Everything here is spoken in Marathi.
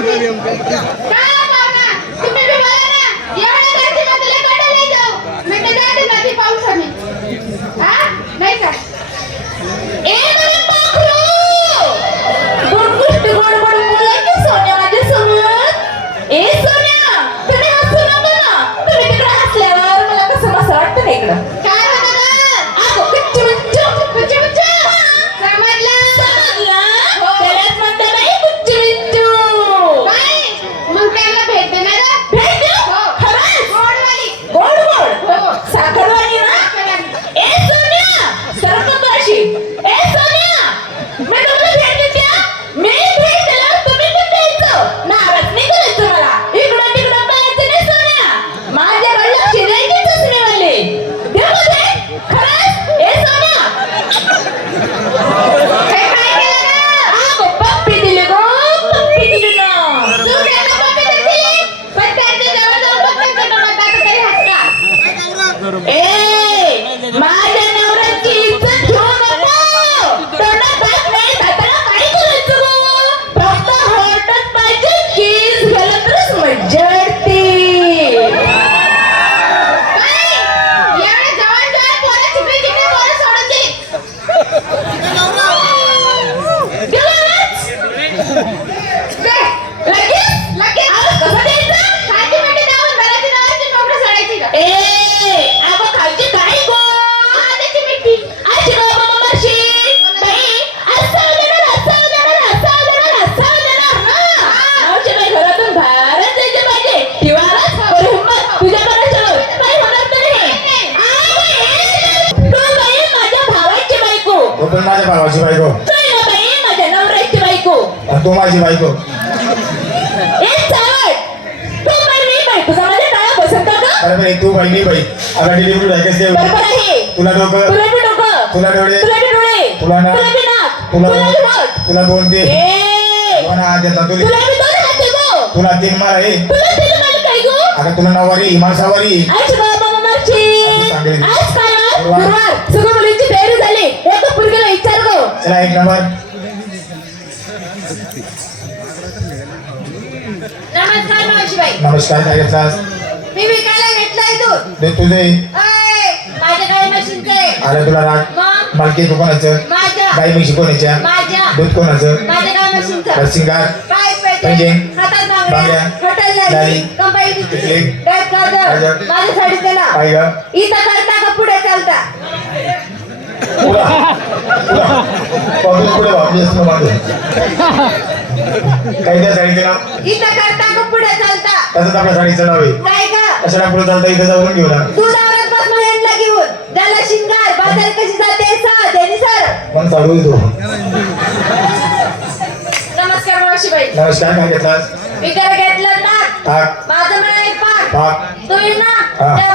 तुम्ही बी बोला ना, एवढ्या गर्दीमध्ये कडे नाही जाऊ. म्हणजे जाते नदी पावसाने. हा? नाही का? ए मेरे पाखरू! कोण गोष्ट गोड गोड बोलायची सोन्या माझ्या समोर? ए सोन्या, तुम्ही हसू नका ना. तुम्ही तिकडे हसल्यावर मला कसं मस्त वाटतं ना इकडं. काय होतं गं? अगं कुच्ची मुच्चू, कुच्ची मुच्चू. समजलं? त्यालाच म्हणते बाई कुच्ची मुच्चू. काय? मग त्यांना भेट देणार का? भेट देऊ? खरंच? गोडवाली. गोड गोड? साखरवाली ना? ए सोन्या, सरकं तू अशी. ए सोन्या, मी तुम्हाला भेट देते हा. मी भेट दिल्यावर तुम्ही पण द्यायचं. नाराज नाही करायचं मला. इकडं तिकडं पाहायचं नाही सोन्या. माझ्याकडे लक्ष द्यायचे चष्मेवाले. देऊ का ते? खरंच? ए सोन्या. हे काय केलं गं? अगं पप्पी दिली गं, पप्पी दिली ना. तू त्याला पप्पी देते? पण त्यांच्या जवळ जाऊन पप्पी देतो मग आता तरी हसता. ए, माझ्या नवऱ्याची इज्जत ठेवू नको. तोंडात हात नाही, हाताला काय करायचं गं? फक्त होटच पाहिजे, चीज घालं तरच मज्जा वाटते. काय? एवढ्या जवळ जवळ पोराची भीती नाही, पोरं सोडून दे. गेलाच? दे, लगेच, लगेच. अगं कसं द्यायचं? खालची मिठी दाबून घराची नावाची नोकरी सोडायची का? ए, अगं खालची काय गं? आधीची मिठी. अशी गं बाबा मावशी. बाई, हसावं देणार, हसावं देणार, हसावं देणार, हसावं देणार. मावशी बाई घरातून बाहेरच जायचे पाहिजे. हिवाळाच बरं हिंमत तुझ्या कोणाच्यावर. बाई होणार तर नाही. तू बाई माझ्या भावाची बायको. तो पण माझ्या भावाची बायको. तू आहे ना बाई माझ्या नवऱ्याची बायको. आणि तो माझी बायको. ए चावट, तू बाई मी बाई तुझा माझ्या टाळा बसत का गं? अरे बाई, तू बाई मी बाई. आता डिलिव्हरी आहे कसं बरोबर आहे. तुला डोकं, तुला बी डोकं, तुला डोळे, तुला बी डोळे, तुला नाक, तुला बी नाक, तुला तुला बी बोट. तुला दोन दे. ए, दोन हात देतात तुले. तुला बी दोन हात आहे गं. तुला तीन मार आहे. तुला तिला मला काय गं? आता तुला नऊवारी माणसावारी. आज बाबा मामाची. सांगेल. आज काय आज? गुरुवार. सगळं मुलींची तयारी झाली. एका पोरगीला विचार गं. चला एक नंबर. नमस्कार मावशीबाई. नमस्कार, काय घेतलास? मी विकायला घेतलाय दूध. दे तुझे. ऐ, माझ्या गाई म्हशींचे. अरे तुला राग. मग मालकी तू कोणाचं? माझ्या, गाई म्हशी कोणाच्या? माझ्या, दूध कोणाचं? माझ्या गाई म्हशींचं. रसिंगार, पाय पेटे, पंजे, हातात बांगड्या, बांगड्या, हातात लाली, लाली, कंबाई टिकली, टिकली, डोळ्यात काजळ, काजळ, माझ्या साडीचं नाव. पाय ग. इथं करता का पुढे चालता? पुढा पुढे पुढे वापली असतो माझं. काही त्या साडीचं नाव इथं करता का पुढे चालता? तसंच आपल्या साडीचं नाव आहे. काय का? कशाला पुढे चालता इथं जाऊन घेऊ ना. तू दारात बस मग यांना घेऊन. त्याला शिंगार बाजार कशी जाते साधेनी सर. मग चालू आहे तू. नमस्कार मावशीबाई. नमस्कार, काय घेतलास? विकार घेतलं ना ताक, माझं म्हणाय पाक. पाक, तुम्ही ना हा. त्या